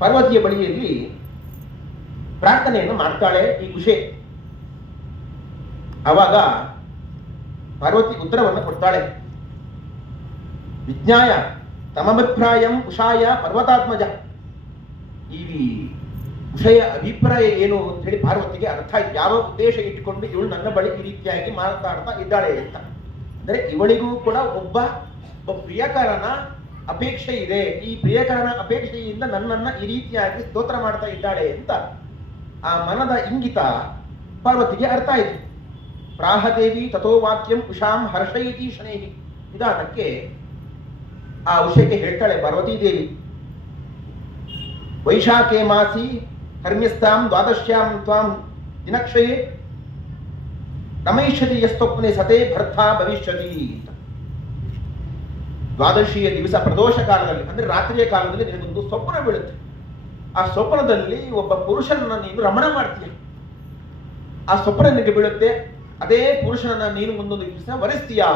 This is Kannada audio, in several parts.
ಪಾರ್ವತಿಯ ಬಳಿಯಲ್ಲಿ ಪ್ರಾರ್ಥನೆಯನ್ನು ಮಾಡ್ತಾಳೆ ಈ ಉಷೆ. ಆವಾಗ ಪಾರ್ವತಿ ಉತ್ತರವನ್ನು ಕೊಡ್ತಾಳೆ. ವಿಜ್ಞಾಯ ತಮಭಿಪ್ರಾಯಂ ಉಷಾಯ ಪರ್ವತಾತ್ಮಜ. ಈ ಉಷೆಯ ಅಭಿಪ್ರಾಯ ಏನು ಅಂತ ಹೇಳಿ ಪಾರ್ವತಿಗೆ ಅರ್ಥ ಆಯ್ತು. ಯಾವ ಉದ್ದೇಶ ಇಟ್ಟುಕೊಂಡು ಇವಳು ನನ್ನ ಬಳಿ ಈ ರೀತಿಯಾಗಿ ಮಾತಾಡ್ತಾ ಇದ್ದಾಳೆ ಅಂತ. ಅಂದ್ರೆ ಇವಳಿಗೂ ಕೂಡ ಒಬ್ಬ ಪ್ರಿಯಕರನ ಅಪೇಕ್ಷೆ ಇದೆ. ಈ ಪ್ರಿಯಕರನ ಅಪೇಕ್ಷೆಯಿಂದ ನನ್ನನ್ನ ಈ ರೀತಿಯಾಗಿ ಸ್ತೋತ್ರ ಮಾಡ್ತಾ ಇದ್ದಾಳೆ ಅಂತ ಆ ಮನದ ಇಂಗಿತ ಪಾರ್ವತಿಗೆ ಅರ್ಥ ಆಯಿತು. ಪ್ರಾಹದೇವಿ ತಥೋ ವಾಕ್ಯಂ ಉಷಾಂ ಹರ್ಷಯಿತಿ ಶನೈಹಿ. ನಿಧಾನಕ್ಕೆ ಆ ಉಷೆಗೆ ಹೇಳ್ತಾಳೆ ಪಾರ್ವತೀ ದೇವಿ, ವೈಶಾಖೇ ಮಾಸಿ ಕರ್ಮ್ಯಸ್ತಾಂ ದ್ವಾದಶ್ಯಾಂ ತ್ವಾಂ ದಿನಕ್ಷಯೇ ರಮೈಷ್ಯತಿ ಯಸ್ತೊಪ್ನೆ ಸತೆ ಭರ್ಥ ಭವಿಷ್ಯತಿ. ದ್ವಾದಶಿಯ ದಿವಸ ಪ್ರದೋಷ ಕಾಲದಲ್ಲಿ ಅಂದ್ರೆ ರಾತ್ರಿಯ ಕಾಲದಲ್ಲಿ ನಿನಗೊಂದು ಸ್ವಪ್ನ ಬೀಳುತ್ತೆ. ಆ ಸ್ವಪ್ನದಲ್ಲಿ ಒಬ್ಬ ಪುರುಷನನ್ನ ನೀನು ರಮಣ ಮಾಡ್ತೀಯ. ಆ ಸ್ವಪ್ನ ನಿನಗೆ ಬೀಳುತ್ತೆ. ಅದೇ ಪುರುಷನನ್ನ ನೀನು ಮುಂದೊಂದು ದಿವಸ ವರಿಸ್ತೀಯಾ,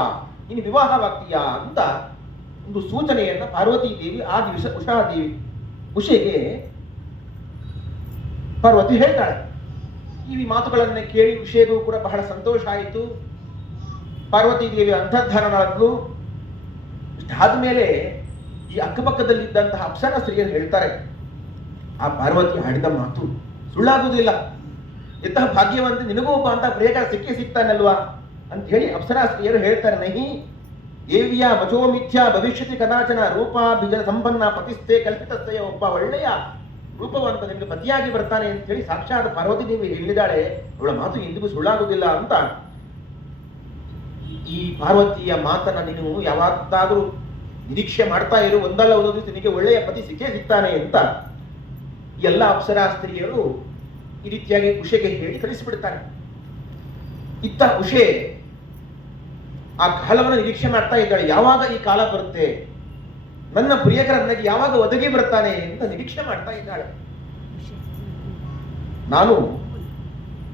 ನೀನು ವಿವಾಹವಾಗ್ತೀಯಾ ಅಂತ ಒಂದು ಸೂಚನೆಯನ್ನ ಪಾರ್ವತೀ ದೇವಿ ಆ ದಿವಸ ಉಷೆಗೆ ಪಾರ್ವತಿ ಹೇಳ್ತಾಳೆ. ಈ ಮಾತುಗಳನ್ನ ಕೇಳಿ ಉಷೆಗೂ ಕೂಡ ಬಹಳ ಸಂತೋಷ ಆಯಿತು. ಪಾರ್ವತೀ ದೇವಿ ಅಂತರ್ಧಾನನಾದ್ಲು. ಇಷ್ಟಾದ್ಮೇಲೆ ಈ ಅಕ್ಕಪಕ್ಕದಲ್ಲಿದ್ದಂತಹ ಅಪ್ಸರ ಸ್ತ್ರೀಯರು ಹೇಳ್ತಾರೆ, ಆ ಪಾರ್ವತಿ ಆಡಿದ ಮಾತು ಸುಳ್ಳಾಗುವುದಿಲ್ಲ, ಎಂತಹ ಭಾಗ್ಯವಂತ, ನಿನಗೂ ಒಬ್ಬ ಅಂತ ಪ್ರಿಯಕರ ಸಿಗ್ತಾನಲ್ವಾ ಅಂತ ಹೇಳಿ ಅಪ್ಸರಾ ಸ್ತ್ರೀಯರು ಹೇಳ್ತಾರೆ. ನಹಿ ದೇವಿಯ ವಚೋ ಮಿಥ್ಯಾ ಭವಿಷ್ಯತಿ ಕದಾಚನ ರೂಪ ಬೀಜ ಸಂಪನ್ನ ಪತಿಸ್ಥೆ ಕಲ್ಪಿತಸ್ಥೆಯ ಒಬ್ಬ ಒಳ್ಳೆಯ ರೂಪವಂತ ನಿಮಗೆ ಪತಿಯಾಗಿ ಬರ್ತಾನೆ ಅಂತ ಹೇಳಿ ಸಾಕ್ಷಾತ್ ಪಾರ್ವತಿ ದೇವಿ ಹೇಳಿದಾಳೆ. ಅವಳ ಮಾತು ಎಂದಿಗೂ ಸುಳ್ಳಾಗುವುದಿಲ್ಲ ಅಂತ. ಈ ಪಾರ್ವತಿಯ ಮಾತನ್ನ ನೀನು ಯಾವಾಗಾದರೂ ನಿರೀಕ್ಷೆ ಮಾಡ್ತಾ ಇರು, ಒಂದಲ್ಲ ಒಂದು ದಿವಸ ನಿನಗೆ ಒಳ್ಳೆಯ ಪತಿ ಸಿಗ್ತಾನೆ ಅಂತ ಎಲ್ಲ ಅಪ್ಸರಾ ಸ್ತ್ರೀಯರು ಈ ರೀತಿಯಾಗಿ ಉಷೆಗೆ ಹೇಳಿ ಕಳಿಸಿಬಿಡ್ತಾರೆ. ಇತ್ತ ಉಷೆ ಆ ಕಾಲವನ್ನು ನಿರೀಕ್ಷೆ ಮಾಡ್ತಾ ಇದ್ದಾಳೆ. ಯಾವಾಗ ಈ ಕಾಲ ಬರುತ್ತೆ, ನನ್ನ ಪ್ರಿಯಕರ ನನಗೆ ಯಾವಾಗ ಒದಗಿ ಬರ್ತಾನೆ ಅಂತ ನಿರೀಕ್ಷೆ ಮಾಡ್ತಾ ಇದ್ದಾಳೆ. ನಾನು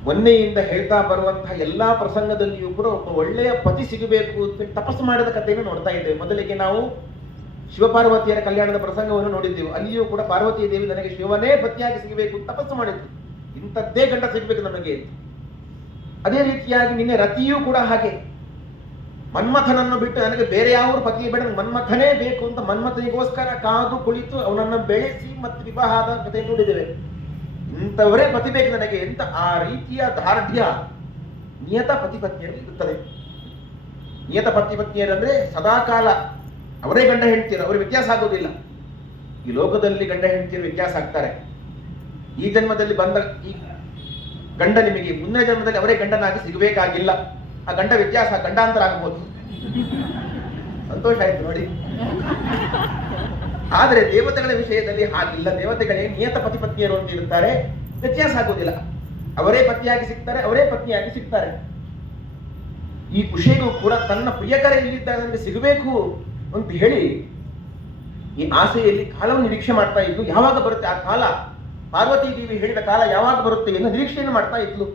ಮೊನ್ನೆಯಿಂದ ಹೇಳ್ತಾ ಬರುವಂತಹ ಎಲ್ಲಾ ಪ್ರಸಂಗದಲ್ಲಿಯೂ ಕೂಡ ಒಬ್ಬ ಒಳ್ಳೆಯ ಪತಿ ಸಿಗಬೇಕು ಅಂತ ತಪಸ್ಸು ಮಾಡಿದ ಕಥೆಯನ್ನು ನೋಡ್ತಾ ಇದ್ದೇವೆ. ಮೊದಲಿಗೆ ನಾವು ಶಿವಪಾರ್ವತಿಯರ ಕಲ್ಯಾಣದ ಪ್ರಸಂಗವನ್ನು ನೋಡಿದ್ದೆವು. ಅಲ್ಲಿಯೂ ಕೂಡ ಪಾರ್ವತಿ ದೇವಿ ನನಗೆ ಶಿವನೇ ಪತಿಯಾಗಿ ಸಿಗಬೇಕು ತಪಸ್ಸು ಮಾಡಿದ್ರು, ಇಂಥದ್ದೇ ಗಂಡ ಸಿಗಬೇಕು ನಮಗೆ. ಅದೇ ರೀತಿಯಾಗಿ ನಿನ್ನೆ ರತಿಯೂ ಕೂಡ ಹಾಗೆ, ಮನ್ಮಥನನ್ನು ಬಿಟ್ಟು ನನಗೆ ಬೇರೆ ಯಾವ ಪತಿ ಬೇಡ, ಮನ್ಮಥನೇ ಬೇಕು ಅಂತ ಮನ್ಮಥನಿಗೋಸ್ಕರ ಕಾದು ಕುಳಿತು ಅವನನ್ನು ಬೆಳೆಸಿ ಮತ್ತೆ ವಿವಾಹ ಆದ ಕಥೆ ನೋಡಿದ್ದೇವೆ. ಇಂಥವರೇ ಪತಿ ಬೇಕು ನನಗೆ ಅಂತ ಆ ರೀತಿಯ ದಾರ್ಢ್ಯ ನಿಯತ ಪತಿಪತ್ನಿಯರಲ್ಲಿ ಇರುತ್ತದೆ. ನಿಯತ ಪತಿಪತ್ನಿಯರಂದ್ರೆ ಸದಾಕಾಲ ಅವರೇ ಗಂಡ ಹೆಂಡ್ತೀರ, ಅವ್ರಿಗೆ ವ್ಯತ್ಯಾಸ ಆಗೋದಿಲ್ಲ. ಈ ಲೋಕದಲ್ಲಿ ಗಂಡ ಹೆಂಡ್ತಿಯರು ವ್ಯತ್ಯಾಸ ಆಗ್ತಾರೆ. ಈ ಜನ್ಮದಲ್ಲಿ ಬಂದ ಈ ಗಂಡ ನಿಮಗೆ ಮುಂದಿನ ಜನ್ಮದಲ್ಲಿ ಅವರೇ ಗಂಡನಾಗಿ ಸಿಗಬೇಕಾಗಿಲ್ಲ. ಆ ಗಂಡ ವ್ಯತ್ಯಾಸ ಗಂಡಾಂತರ ಆಗಬಹುದು. ಸಂತೋಷ ಆಯ್ತು ನೋಡಿ. ಆದರೆ ದೇವತೆಗಳ ವಿಷಯದಲ್ಲಿ ಹಾಗಿಲ್ಲ. ದೇವತೆಗಳೇ ನಿಯತ ಪತಿಪತ್ನಿಯರು ಅಂತ ಇರುತ್ತಾರೆ, ವ್ಯತ್ಯಾಸ ಆಗುವುದಿಲ್ಲ. ಅವರೇ ಪತಿಯಾಗಿ ಸಿಗ್ತಾರೆ, ಅವರೇ ಪತ್ನಿಯಾಗಿ ಸಿಗ್ತಾರೆ. ಈ ಉಷೆಗೂ ಕೂಡ ತನ್ನ ಪ್ರಿಯಕರ ಎಲ್ಲಿದ್ದಾಗ ನನಗೆ ಸಿಗಬೇಕು ಅಂತ ಹೇಳಿ ಈ ಆಸೆಯಲ್ಲಿ ಕಾಲವನ್ನು ನಿರೀಕ್ಷೆ ಮಾಡ್ತಾ ಇದ್ದು, ಯಾವಾಗ ಬರುತ್ತೆ ಆ ಕಾಲ, ಪಾರ್ವತೀ ದೇವಿ ಹೇಳಿದ ಕಾಲ ಯಾವಾಗ ಬರುತ್ತೆ ಎಂದು ನಿರೀಕ್ಷೆಯನ್ನು ಮಾಡ್ತಾ ಇದ್ಲು.